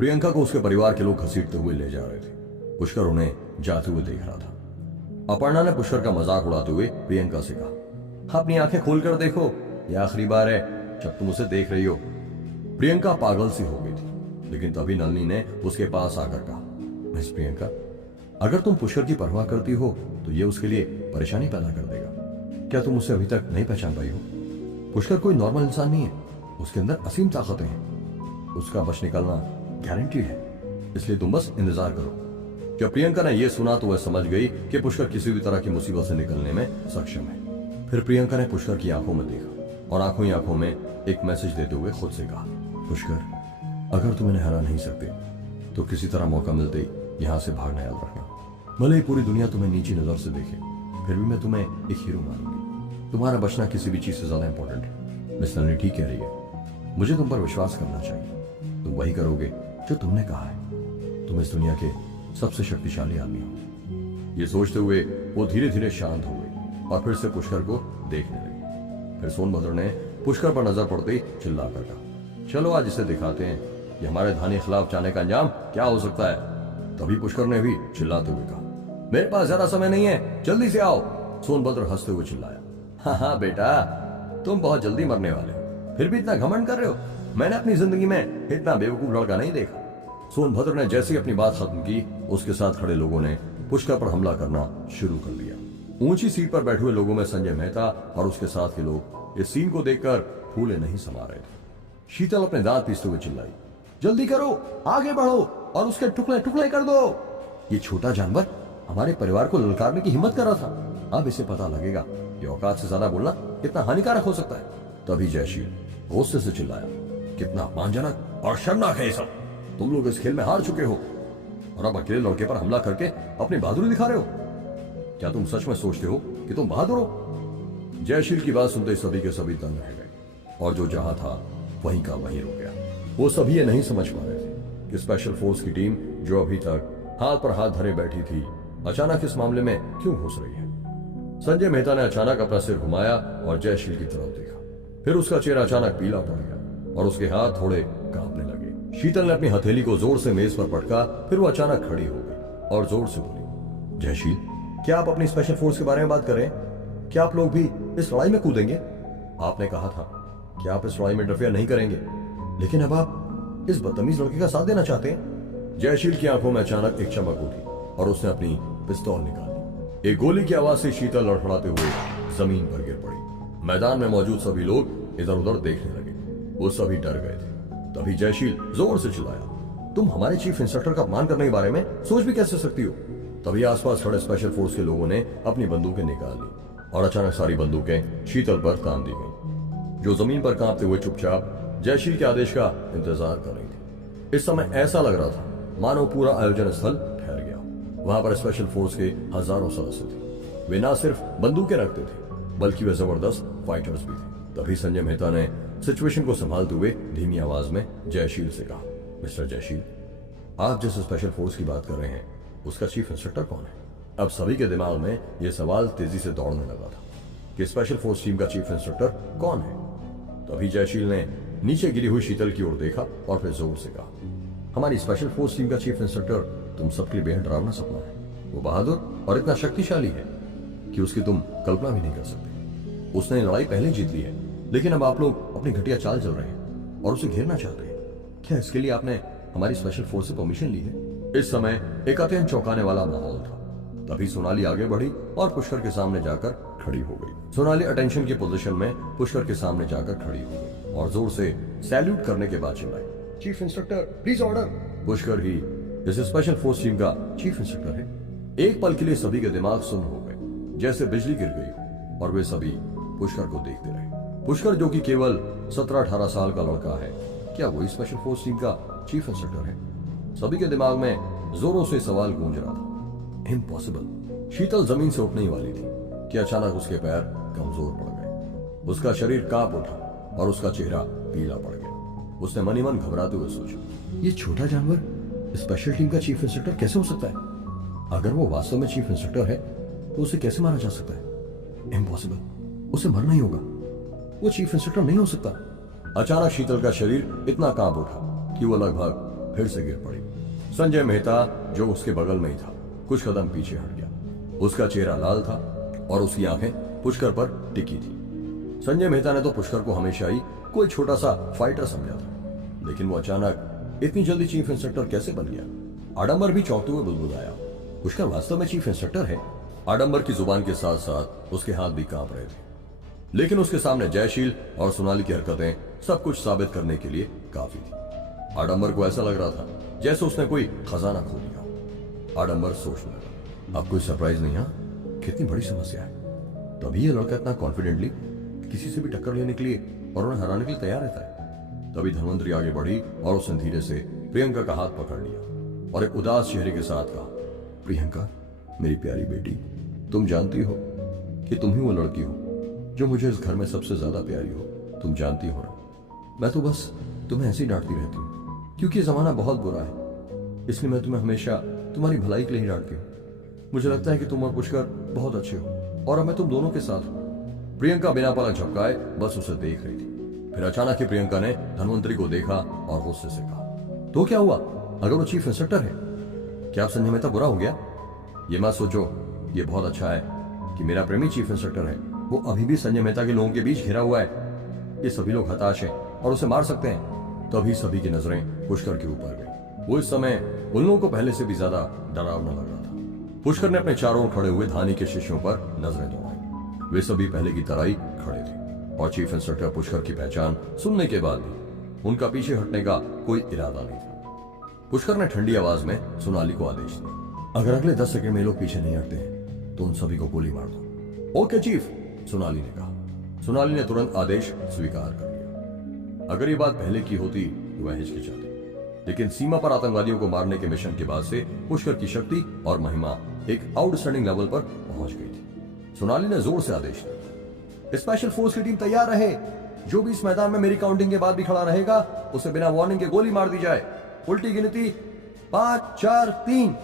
प्रियंका को उसके परिवार के लोग घसीटते हुए ले जा रहे थे। पुष्कर उन्हें जाते हुए देख रहा था। अपर्णा ने पुष्कर का मजाक उड़ाते हुए प्रियंका से कहा, अपनी आंखें खोलकर देखो, यह आखिरी बार है जब तुम उसे देख रही हो। प्रियंका पागल सी हो गई थी, लेकिन तभी नलिनी ने उसके पास आकर कहा, मिस प्रियंका, अगर तुम पुष्कर की परवाह करती हो तो यह उसके लिए परेशानी पैदा कर देगा। क्या तुम उसे अभी तक नहीं पहचान पाई हो? पुष्कर कोई नॉर्मल इंसान नहीं है, उसके अंदर असीम ताकतें हैं, उसका बच निकलना गारंटीड है, इसलिए तुम बस इंतजार करो। जब प्रियंका ने यह सुना तो वह समझ गई कि पुष्कर किसी भी तरह की मुसीबत से निकलने में सक्षम है। फिर प्रियंका ने पुष्कर की आंखों में देखा और आंखों ही आंखों में एक मैसेज देते हुए खुद से कहा, पुष्कर, अगर तुम इन्हें हरा नहीं सकते तो किसी तरह मौका मिलते ही यहां से भागना याद रखना। भले ही पूरी दुनिया तुम्हें नीची नजर से देखे, फिर भी मैं तुम्हें एक हीरो मानूंगी। तुम्हारा बचना किसी भी चीज से ज्यादा इंपॉर्टेंट है। मिस नलिनी ठीक कह रही है, मुझे तुम पर विश्वास करना चाहिए। तुम वही करोगे जो तुमने कहा है। तुम इस दुनिया के सबसे शक्तिशाली आदमी हो। ये सोचते हुए वो धीरे धीरे शांत हो गई और फिर से पुष्कर को देखने लगी। फिर सोनभद्र ने पुष्कर पर नजर पड़ते ही चिल्ला कर कहा, चलो आज इसे दिखाते हैं कि हमारे धानी खिलाफ जाने का अंजाम क्या हो सकता है। तभी पुष्कर ने भी चिल्लाते हुए कहा, मेरे पास ज्यादा समय नहीं है, जल्दी से आओ। सोनभद्र हंसते हुए चिल्लाया, हाँ बेटा, तुम बहुत जल्दी मरने वाले हो, फिर भी इतना घमंड कर रहे हो। मैंने अपनी जिंदगी में इतना बेवकूफ लड़का नहीं देखा। सोनभद्र ने जैसे ही अपनी बात खत्म की, उसके साथ खड़े लोगों ने पुष्कर पर हमला करना शुरू कर दिया। ऊंची सीट पर बैठे हुए लोगों में संजय मेहता और उसके साथ के लोग इस सीन को देखकर फूले नहीं समा रहे थे। शीतल अपने दांत पीसते हुए चिल्लाई, जल्दी करो, आगे बढ़ो और उसके टुकड़े टुकड़े कर दो। ये छोटा जानवर हमारे परिवार को ललकारने की हिम्मत कर रहा था। अब इसे पता लगेगा कि औकात से ज्यादा बोलना कितना हानिकारक हो सकता है। तभी जयशील गुस्से से चिल्लाया, कितना अपमानजनक और शर्मनाक है ये सब। तुम लोग इस खेल में हार चुके हो और अब अकेले लड़के पर हमला करके अपनी बहादुरी दिखा रहे हो। क्या तुम सच में सोचते हो कि तुम बहादुर हो? जयशील की बात सुनते सभी के सभी दंग रह गए और जो जहां था वहीं का वहीं रुक गया। वो सभी ये नहीं समझ पा रहे थे कि स्पेशल फोर्स की टीम जो अभी तक हाथ पर हाथ धरे बैठी थी, अचानक इस मामले में क्यों घुस रही है। संजय मेहता ने अचानक अपना सिर घुमाया और जयशील की तरफ देखा। फिर उसका चेहरा अचानक पीला पड़ गया और उसके हाथ थोड़े कांपने लगे। शीतल ने अपनी हथेली को जोर से मेज पर पटका। फिर वो अचानक खड़ी हो गई और जोर से बोली, जयशील, क्या आप अपनी स्पेशल फोर्स के बारे में बात कर रहे हैं? क्या आप लोग भी इस लड़ाई में कूदेंगे? आपने कहा था कि आप इस लड़ाई में इंटरफेयर नहीं करेंगे, लेकिन अब आप इस बदतमीज लड़के का साथ देना चाहते हैं। जयशील की आंखों में अचानक एक चमक उठी और उसने अपनी पिस्तौल निकाली। एक गोली की आवाज से शीतल लड़खड़ाते हुए जमीन पर गिर पड़ी। मैदान में मौजूद सभी लोग इधर उधर देखने लगे। वो सभी डर गए थे। तभी जयशील जोर से चिल्लाया, तुम हमारे चीफ इंस्ट्रक्टर का अपमान करने के बारे में सोच भी कैसे सकती हो? तभी आसपास खड़े स्पेशल फोर्स के लोगों ने अपनी बंदूकें निकाल ली और अचानक सारी बंदूकें शीतल पर तान दी गई, जो जमीन पर कांपते हुए चुपचाप जयशील के आदेश का इंतजार कर रही थी। इस समय ऐसा लग रहा था मानो पूरा आयोजन स्थल ठहर गया। वहां पर स्पेशल फोर्स के हजारों सदस्य थे। वे न सिर्फ बंदूकें रखते थे, बल्कि वे जबरदस्त फाइटर्स भी थे। तभी संजय मेहता ने सिचुएशन को संभालते हुए धीमी आवाज में जयशील से कहा, मिस्टर जयशील, आप जिस स्पेशल फोर्स की बात कर रहे हैं उसका चीफ इंस्ट्रक्टर कौन है? अब सभी के दिमाग में यह सवाल तेजी से दौड़ने लगा था कि स्पेशल फोर्स टीम का चीफ इंस्ट्रक्टर कौन है। तभी जयशील ने नीचे गिरी हुई शीतल की ओर देखा और फिर जोर से कहा, हमारी स्पेशल फोर्स टीम का चीफ इंस्ट्रक्टर तुम सबके लिए बेहद डरावना सपना है। वो बहादुर और इतना शक्तिशाली है कि उसकी तुम कल्पना भी नहीं कर सकते। उसने लड़ाई पहले जीत ली है, लेकिन अब आप लोग अपनी घटिया चाल चल रहे हैं और उसे घेरना चाहते हैं। क्या इसके लिए आपने हमारी स्पेशल फोर्स से परमिशन ली है? इस समय एक अत्यंत चौंकाने वाला माहौल था। तभी सोनाली आगे बढ़ी और पुष्कर के सामने जाकर खड़ी हो गई। सोनाली अटेंशन की पोजीशन में पुष्कर के सामने जाकर खड़ी हो गई और जोर से सैल्यूट करने के बाद चिल्लाई, chief instructor please order. Pushkar ही इस स्पेशल फोर्स टीम का चीफ इंस्ट्रक्टर है। एक पल के लिए सभी के दिमाग सुन्न हो गए, जैसे बिजली गिर गई और वे सभी पुष्कर को देखते रहे। पुष्कर जो कि केवल 17-18 साल का लड़का है, क्या वही स्पेशल फोर्स टीम का चीफ इंस्ट्रक्टर है? सभी के दिमाग में जोरों से सवाल गूंज रहा था, इम्पॉसिबल। शीतल जमीन से उठने ही वाली थी कि अचानक उसके पैर कमजोर पड़ गए। उसका शरीर कांप उठा और उसका चेहरा पीला पड़ गया। उसने मन ही मन घबराते हुए सोचा, ये छोटा जानवर स्पेशल टीम का चीफ इंस्ट्रक्टर कैसे हो सकता है? अगर वो वास्तव में चीफ इंस्ट्रक्टर है तो उसे कैसे मारा जा सकता है? इम्पॉसिबल, उसे मरना ही होगा। वो चीफ इंस्ट्रक्टर नहीं हो सकता। अचानक शीतल का शरीर इतना कांप उठा कि वो लगभग फिर से गिर पड़ी। संजय मेहता जो उसके बगल में ही था कुछ कदम पीछे हट गया। उसका चेहरा लाल था और उसकी आंखें पुष्कर पर टिकी थी। संजय मेहता ने तो पुष्कर को हमेशा ही कोई छोटा सा फाइटर समझा था, लेकिन वो अचानक इतनी जल्दी चीफ इंस्पेक्टर कैसे बन गया? आडंबर भी चौंकते हुए बुदबुदाया, पुष्कर वास्तव में चीफ इंस्पेक्टर है? आडंबर की जुबान के साथ साथ उसके हाथ भी कांप रहे थे, लेकिन उसके सामने जयशील और सोनाली की हरकतें सब कुछ साबित करने के लिए काफी थी। आडंबर को ऐसा लग रहा था जैसे उसने कोई खजाना खो लिया हो। आडंबर सोचने लगा, अब कोई सरप्राइज नहीं? कितनी बड़ी समस्या है। तभी ये लड़का इतना कॉन्फिडेंटली किसी से भी टक्कर लेने के लिए और उन्हें हराने के लिए तैयार रहता है। तभी धनवंतरी आगे बढ़ी और उसने धीरे से प्रियंका का हाथ पकड़ लिया और एक उदास चेहरे के साथ कहा, प्रियंका मेरी प्यारी बेटी, तुम जानती हो कि तुम ही वो लड़की हो जो मुझे इस घर में सबसे ज्यादा प्यारी हो। तुम जानती हो ना, मैं तो बस तुम्हें ऐसे ही डांटती रहती हूँ क्योंकि ये जमाना बहुत बुरा है, इसलिए मैं तुम्हें हमेशा तुम्हारी भलाई के लिए ही डांटती हूँ। मुझे लगता है कि तुम और पुष्कर बहुत अच्छे हो और अब मैं तुम दोनों के साथ हूं। प्रियंका बिना पलक झपकाए बस उसे देख रही थी। फिर अचानक ही प्रियंका ने धनवंतरी को देखा और गुस्से से कहा, तो क्या हुआ? अगर वो चीफ इंस्पेक्टर है, क्या आप संजय मेहता बुरा हो गया? ये मत सोचो, ये बहुत अच्छा है कि मेरा प्रेमी चीफ इंस्पेक्टर है। वो अभी भी संजय मेहता के लोगों के बीच घिरा हुआ है। ये सभी लोग हताश हैं और उसे मार सकते हैं। तभी सभी की नजरें पुष्कर के ऊपर गई। वो इस समय उन लोगों को पहले से भी ज्यादा डरावना लग रहा था। पुष्कर ने अपने चारों ओर खड़े हुए धानी के शिष्यों पर नजरें दौड़ाई। वे सभी पहले की तरह ही खड़े थे और चीफ इंस्पेक्टर पुष्कर की पहचान सुनने के बाद भी उनका पीछे हटने का कोई इरादा नहीं था। पुष्कर ने ठंडी आवाज में सोनाली को आदेश दिया, अगर अगले 10 सेकंड में लोग पीछे नहीं हटते हैं तो उन सभी को गोली मार दो। ओके चीफ, सोनाली ने कहा। सोनाली ने तुरंत आदेश स्वीकार कर लिया। अगर ये बात पहले की होती तो वह हिचकिचाती, लेकिन सीमा पर आतंकवादियों को मारने के मिशन के बाद से पुष्कर की शक्ति और महिमा एक आउटस्टैंडिंग लेवल पर पहुंच गई थी। सोनाली ने जोर से आदेश दिया, स्पेशल फोर्स की टीम तैयार रहे। जो भी इस मैदान में मेरी काउंटिंग के बाद भी खड़ा रहेगा उसे बिना वार्निंग के गोली मार दी जाए। उल्टी गिनती 5 4 3।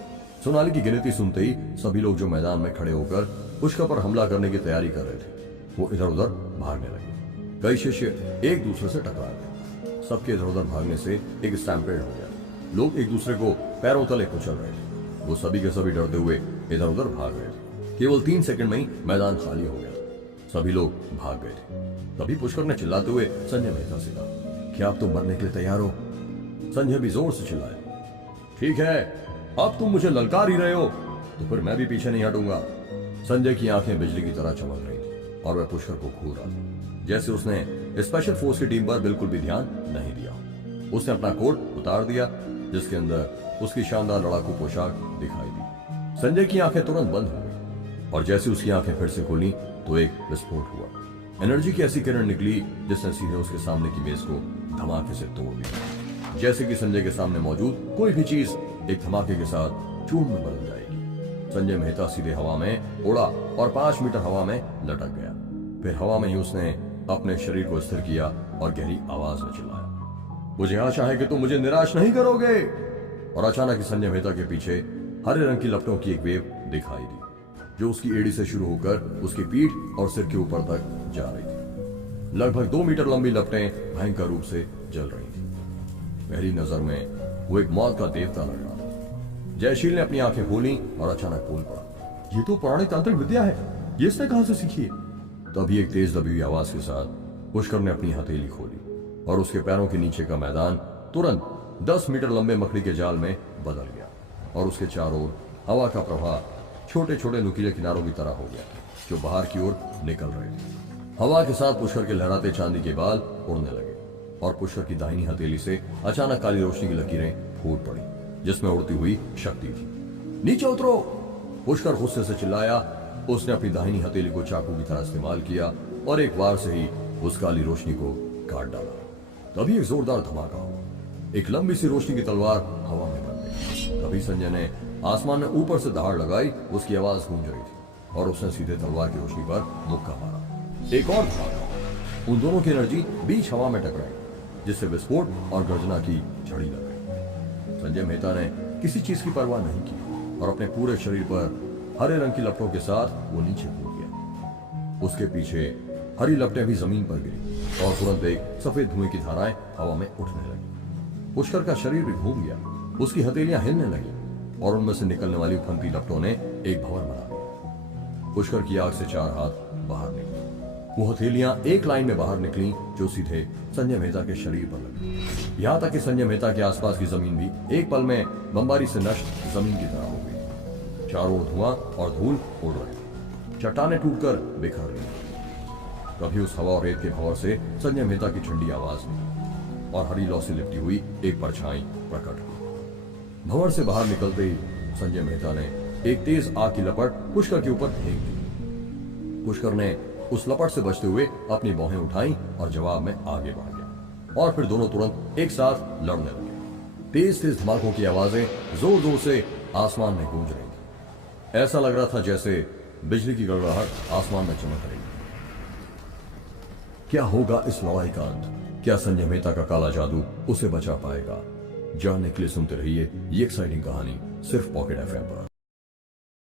सोनाली की गिनती सुनते ही सभी लोग जो मैदान में खड़े होकर पुष्कर पर हमला करने की तैयारी कर रहे थे वो इधर उधर भागने लगे। कई शिष्य एक दूसरे से टकरा गए। सबके इधर उधर भागने से एक स्टैम्पेड हो गया। लोग एक दूसरे को पैरों तले कुचल रहे थे। वो सभी के सभी डरते हुए इधर उधर भाग रहे थे। केवल 3 सेकंड में ही मैदान खाली हो गया। सभी लोग भाग गए थे। तभी पुष्कर ने चिल्लाते हुए संजय मेहता से कहा, क्या आप तुम मरने के लिए तैयार हो? संजय भी जोर से चिल्लाया, ठीक है, अब तुम मुझे ललकार ही रहे हो तो फिर मैं भी पीछे नहीं हटूंगा। संजय की आंखें बिजली की तरह चमक रही थी और वह पुष्कर को घूर रहा था, जैसे उसने स्पेशल फोर्स की टीम पर बिल्कुल भी ध्यान नहीं दिया। उसने अपना कोट उतार दिया जिसके अंदर उसकी शानदार लड़ाकू पोशाक दिखाई दी। संजय की आंखें तुरंत बंद हो गई और जैसे उसकी आंखें फिर से खुली तो एक विस्फोट हुआ। एनर्जी की ऐसी किरण निकली जिसने सीधे उसके सामने की मेज को धमाके से तोड़ दिया, जैसे कि संजय के सामने मौजूद कोई भी चीज एक धमाके के साथ चूर्ण में बदल जाएगी। संजय मेहता सीधे हवा में उड़ा और 5 मीटर हवा में लटक गया। फिर हवा में ही उसने अपने शरीर को स्थिर किया और गहरी आवाज में चिल्लाया, मुझे आशा है कि तुम मुझे निराश नहीं करोगे। और अचानक ही संजय मेहता के पीछे हरे रंग की लपटों की एक वेव दिखाई दी जो उसकी एड़ी से शुरू होकर उसकी पीठ और सिर के ऊपर तक जा रही थी। लगभग 2 मीटर लंबी लपटें भयंकर रूप से जल रही थी। पहली नजर में वो एक मौत का देवता लग रहा था। जयशील ने अपनी आंखें खोली और अचानक बोल पड़ा, ये तो पुरानी तांत्रिक विद्या है, ये इसने कहां से सीखी है? तभी एक तेज दबी हुई आवाज के साथ पुष्कर ने अपनी हथेली खोली और उसके पैरों के नीचे का मैदान तुरंत 10 मीटर लंबे मकड़ी के जाल में बदल गया और उसके चारों ओर हवा का प्रवाह छोटे छोटे नुकीले किनारों की तरह हो गया जो बाहर की ओर निकल रहे थे। हवा के साथ पुष्कर के लहराते चांदी के बाल उड़ने लगे और पुष्कर की दाहिनी हथेली से अचानक काली रोशनी की लकीरें फूट पड़ी जिसमें उड़ती हुई शक्ति थी। नीचे उतरो, पुष्कर गुस्से से चिल्लाया। उसने अपनी दाहिनी हथेली को चाकू की तरह इस्तेमाल किया और एक वार से ही उस काली रोशनी को काट डाला। तभी एक जोरदार धमाका हुआ। एक लंबी सी रोशनी की तलवार हवा में बन गई। तभी संजय ने आसमान में ऊपर से दहाड़ लगाई। उसकी आवाज गूंज रही थी और उसने सीधे तलवार की रोशनी पर मुक्का मारा। एक और धमाका। उन दोनों की एनर्जी बीच हवा में टकराई जिससे विस्फोट और गर्जना की झड़ी लग गई। संजय मेहता ने किसी चीज की परवाह नहीं की और अपने पूरे शरीर पर हरे रंग की लपटों के साथ वो नीचे कूद गया। उसके पीछे हरी लपटें भी जमीन पर गिरी और तुरंत एक सफेद धुएं की धाराएं हवा में उठने लगी। पुष्कर का शरीर भी घूम गया, उसकी हथेलियां हिलने लगी और उनमें से निकलने वाली उफनती लपटों ने एक भंवर बना दिया। पुष्कर की आंख से 4 हाथ बाहर निकले। वो हथेलियां एक लाइन में बाहर निकली जो सीधे संजय मेहता के शरीर पर लगी। यहां तक कि संजय मेहता के आसपास की जमीन भी एक पल में बमबारी से नष्ट जमीन की तरह हो गई। चारों ओर धुआं और धूल उड़ रहे, चट्टानें टूटकर बिखर रही। कभी उस हवा और रेत के भंवर से संजय मेहता की ठंडी आवाज हुई और हरी लौ से लिपटी हुई एक परछाई प्रकट हुई। भंवर से बाहर निकलते ही संजय मेहता ने एक तेज आग की लपट पुष्कर के ऊपर फेंक दी। पुष्कर ने उस लपट से बचते हुए अपनी भौहें उठाई और जवाब में आगे बढ़ गया और फिर दोनों तुरंत एक साथ लड़ने लगे। तेज तेज धमाकों की आवाजें जोर जोर से आसमान में गूंज रही थी। ऐसा लग रहा था जैसे बिजली की गड़गड़ाहट आसमान में चमक रही। क्या होगा इस लड़ाई का अंत? क्या संजय मेहता का काला जादू उसे बचा पाएगा? जानने के लिए सुनते रहिए ये एक्साइटिंग कहानी सिर्फ पॉकेट एफएम पर।